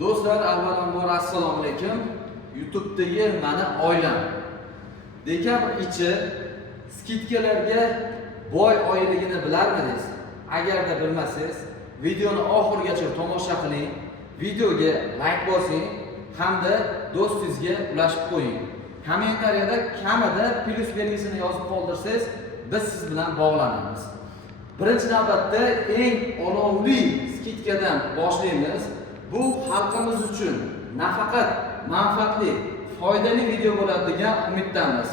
Do'stlar, avvalambor assalomu alaykum. YouTube'dagi mani oilam. Dekabr ichi skidkalarga boy oyligini bilarmidingiz? Agarda bilmasangiz, videoni oxirigacha tomosha qiling, videoga like bosing hamda do'stingizga ulashib qo'ying. Kommentariyada kamida plus belgisini yozib qoldirsangiz, biz siz bilan bog'lanamiz. Birinchi navbatda eng olovli skidkadan boshlaymiz. Bu xalqimiz uchun nafaqat manfaatli, foydali video bo'ladi degan umiddamiz.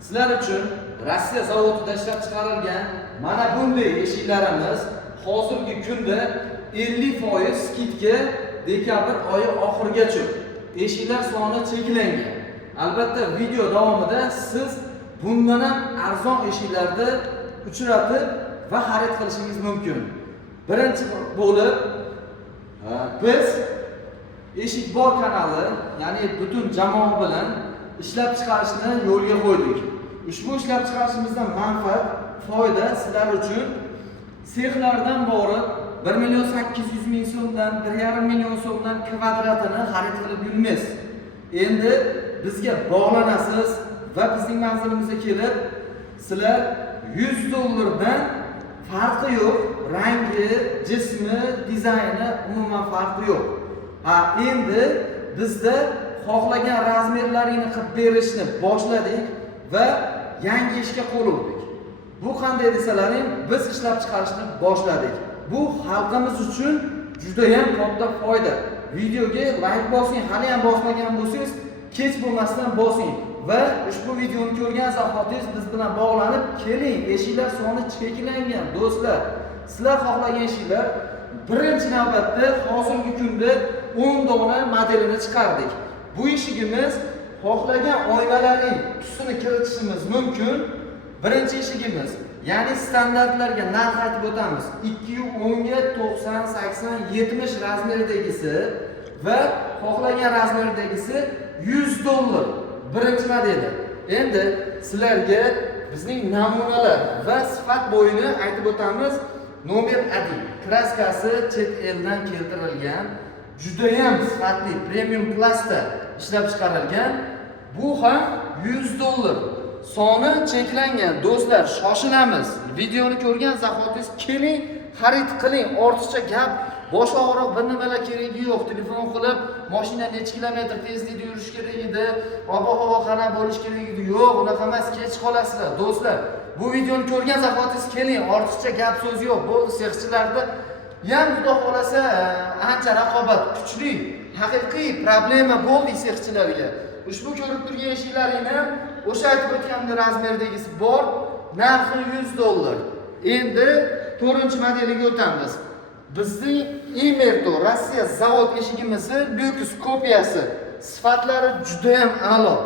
Sizlar uchun Rossiya zavodida ishlab chiqarilgan mana bunday eshiklarimiz hozirgi kunda 50% skidka dekabr oyi oxirigacha. Eshiklar soni cheklangan. Albatta video davomida siz bundan ham arzon eshiklarni uchratib va xarid qilishingiz mumkin. Birinchi bo'lib biz eshik bor kanali, ya'ni butun jamoa bilan ishlab chiqarishni yo'lga qo'ydik. Ushbu ishlab chiqarishimizdan manfaat, foyda sizlar uchun sexlardan borib 1.800.000 so'mdan 1.5 million so'mdan kvadratini xarid qilib yurmaysiz. Endi bizga bog'lanasiz va bizning manzilimizga kelib, sizlar $100 farqi yo'q, rangi, jismi, dizayni umuman farqi yo'q. Endi bizda xohlagan razmerlaringni qilib berishni boshladik va yangi ishga qo'l urdik. Bu qanday desalaring, biz ishlab chiqarishni boshladik. Bu xalqimiz uchun juda ham katta foyda. Videoga like bosing, hali ham bosmagan bo'lsangiz, kech bo'lmasdan bosing va ushbu videoni ko'rgan zahotingiz biz bilan bog'lanib keling. Eshiklar soni cheklangan do'stlar. Sizlar xohlagan eshiklar birinchi navbatda hozirgi kunda 10 dona modelini chiqardik. Bu eshigimiz xohlagan oynalarning tusini kiritishimiz mumkin. Birinchi eshigimiz, ya'ni standartlarga narx aytib o'tamiz. 210 ga 90, 80, 70 razmerdagisi va xohlagan razmerdagisi $100. Birinchi modeli. Endi sizlarga bizning namunalar va sifat bo'yini aytib o'tamiz. Nomer 1 kraskasi chet eldan keltirilgan, juda ham sifatli premium plasda ishlab chiqarilgan. Bu ham $100. Soni cheklangan. Do'stlar, shoshilamiz. Videoni ko'rgan zahotingiz keling, xarid qiling. Ortiqcha gap, bosh og'riq, bir nimalar keragi yo'q. Telefon qilib, mashina necha kilometr tezlikda yurish kerak edi, ob-havo qanday bo'lish kerak edi. Yo'q, unaqa emas, kech qolasizlar. Do'stlar, bu videoni ko'rgan zahotingiz keling, ortiqcha gap so'z yo'q. Bu sexchilarda ham xudo xolasa ancha raqobat kuchli. Haqiqiy problema bo'ldi sexchilarga. Ushbu ko'rib turgan eshiklaringni o'sha aytib o'tganimda razmerdagisi bor, narxi $100. Endi 4-modeliga o'tamiz. Bizning Imerto Rossiya zavod eshigimizni lyuks kopiyasi. Sifatlari juda ham a'lo.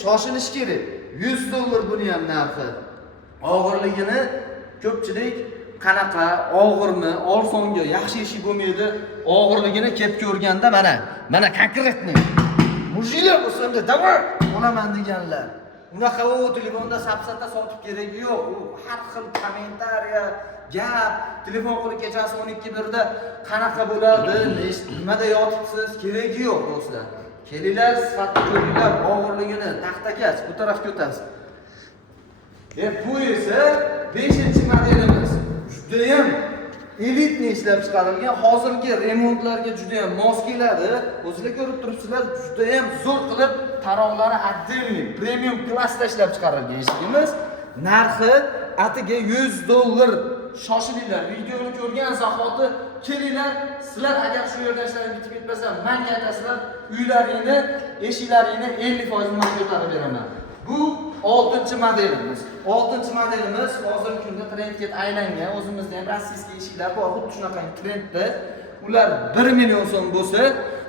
Shoshilish kerak. $100 buni ham narxi. Og'irligini ko'pchilik qanaqa, og'irmi, orsonga yaxshi eshik bo'lmaydi. Og'irligini kelib ko'rganda mana konkretni mujiylar bo'lsa-da, "Davay, olaman" deganlar. Unaqa telefonda sapsata sotib keragi yo'q. U har xil kommentariya, gap, telefon qilib kechasi 12:00da qanaqa bo'ladi, nimada yotibsiz, keragi yo'q do'stlar. Kelinglar, sifatni ko'ringlar, og'irligini, taxtakach bu tarafga o'tamiz. Bu esa 5-modelimiz. Juda ham elitni ishlab chiqarilgan, hozirgi remontlarga juda ham mos keladi. O'zingizlar ko'rib turibsizlar, juda ham zo'r qilib taroqlari отдельный, premium klassda ishlab chiqarilgan eshigimiz. Narxi atiga $100. Shoshilinglar, videoni ko'rgan zahoti kelinglar. Sizlar agar shu yerda ishlaringiz bitib ketmasa, menga aytasizlar, uylaringni, eshiklaringni 50% men ko'tarib beraman. Bu 6-modelimiz. 6-modelimiz hozirgi kunda trendga aylangan. O'zimizda ham rossiyskiy eshiklar bor, xuddi shunaqa trendda. Ular 1 million so'm bo'lsa,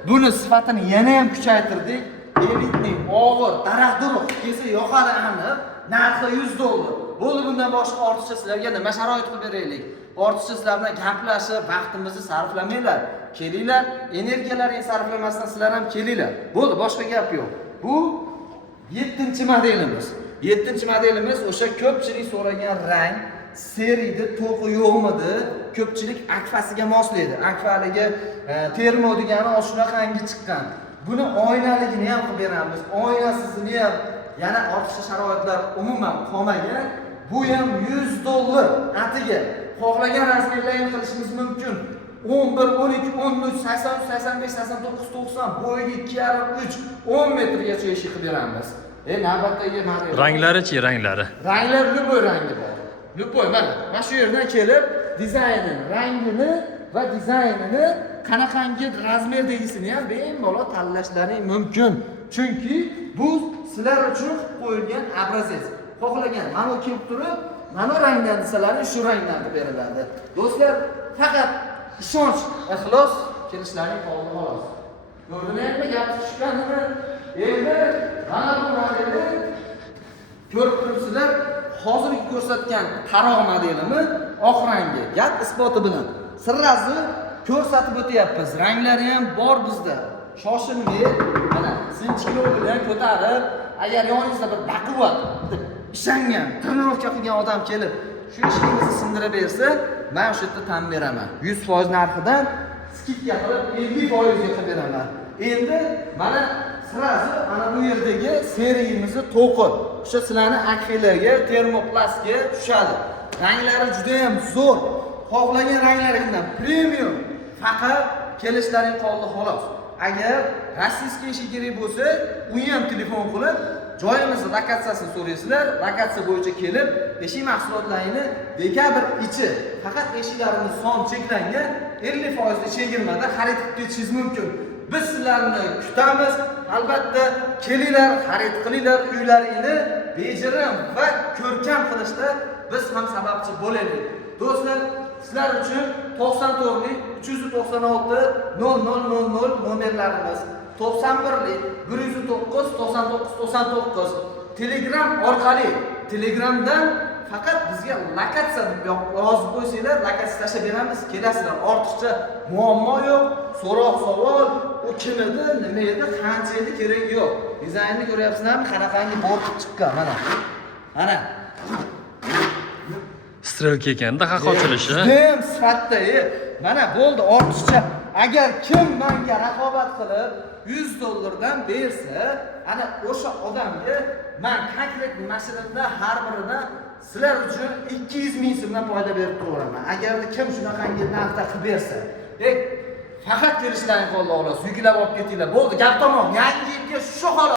buni sifatini yana ham kuchaytirdik. Elitning og'ir, daraxt-duruq kelsa yoqadi aniq. Narxi $100. Bo'ldi, bundan boshqa ortiqcha sizlarga nima sharoit qilib beraylik? Ortiqcha sizlar bilan gaplashib, vaqtimizni sarflamanglar. Kelinglar, energiyalaringizni sarflamasdan sizlar ham kelinglar. Bo'ldi, boshqa gap yo'q. Bu 7-modelimiz. 7-modelimiz o'sha ko'pchilik so'ragan rang, seriyda to'qi yo'qmidi. Ko'pchilik akfasiga moslaydi. Akfaligi termo degani shunaqangi chiqqan. Buni oynaligini ham qilib beramiz. Oynasizini ham yana ortiqcha sharoitlar umuman qolmagan. Bu ham $100 atiga. Xohlagan razmerlarni qilishimiz mumkin. 11, 12, 13, 83, 85, 89, 90, bo'yiga 2,5, 3, 10 metrgacha ish qilib beramiz. Navbatdagi model. Ranglari-chi, ranglari? Ranglar любой rangi bor. Любой, mana shu yerdan kelib dizaynini, rangini va dizaynini qanaqangi razmerdagisini ham bemalol tanlashlaring mumkin. Chunki bu sizlar uchun qo'yilgan obrazets. Xohlagan mana kelib turib, mana rangdan desalaring shu rangdan beriladi. Do'stlar, faqat ishonch, ixlos kelishlaring qoldi xolos. Ko'rdingizmi gap tushganini? Endi mana bu modelni ko'rib turibsizlar. Hozirgi ko'rsatgan taroq modelimi oq rangi. Gap isboti bilan. Sirrazi ko'rsatib o'tyapmiz. Ranglari ham bor bizda. Shoshilmay, mana sinchiklov bilan ko'tarib, agar yoningizda bir baquvvat, ishongan, trenirovka qilgan odam kelib, shu ishingizni sindirib bersa, men o'sha yerda tan beraman. 100% narxidan skidka qilib 50% ga qilib beraman. Endi mana sirazi ana bu yerdagi seriyamizni to'qi. O'sha sizlarning akrilaga, termoplastga tushadi. Ranglari juda ham zo'r. Xohlagan ranglaringdan premium. Faqat kelishlaring qoldi xolos. Agar rossiyskiy ishi kerak bo'lsa, uni ham telefon qilib, joyimizni lokatsiyasini so'raysizlar. Lokatsiya bo'yicha kelib, eshik mahsulotlarini dekabr ichi faqat eshiklarimiz son cheklangan 50% chegirmada xarid qilib ketishingiz mumkin. Biz sizlarni kutamiz. Albatta, kelinglar, xarid qilinglar, uylaringizni bejirim va ko'rkam qilishda biz ham sababchi bo'laylik. Do'stlar, sizlar uchun 94lik 396 0000 nomerlarimiz, 91lik 109 99 99 Telegram orqali Telegramdan faqat bizga lokatsiya deb yozib qo'ysanglar, lokatsiya tashlab beramiz, kelasizlar. Ortiqcha muammo yo'q, so'roq savol, u kim edi, nima edi, qancha edi kerak yo'q. Dizaynni ko'ryapsizlarmi? Qanaqangi borib chiqqan mana. Mana. Strelka ekanda haq ochilishi. Judayam sifatda, mana bo'ldi ortiqcha. Agar kim menga raqobat qilib $100 dan bersa, ana o'sha odamga men konkret mashinamda har biridan sizlar uchun 200 ming so'mdan foyda berib turaman. Agarda kim shunaqangi narxda qilib bersa, faqat kelishlaring qoldi xolos. Yuklab olib ketinglar. Bo'ldi, gap tamom. Yangi yilga shu xolos.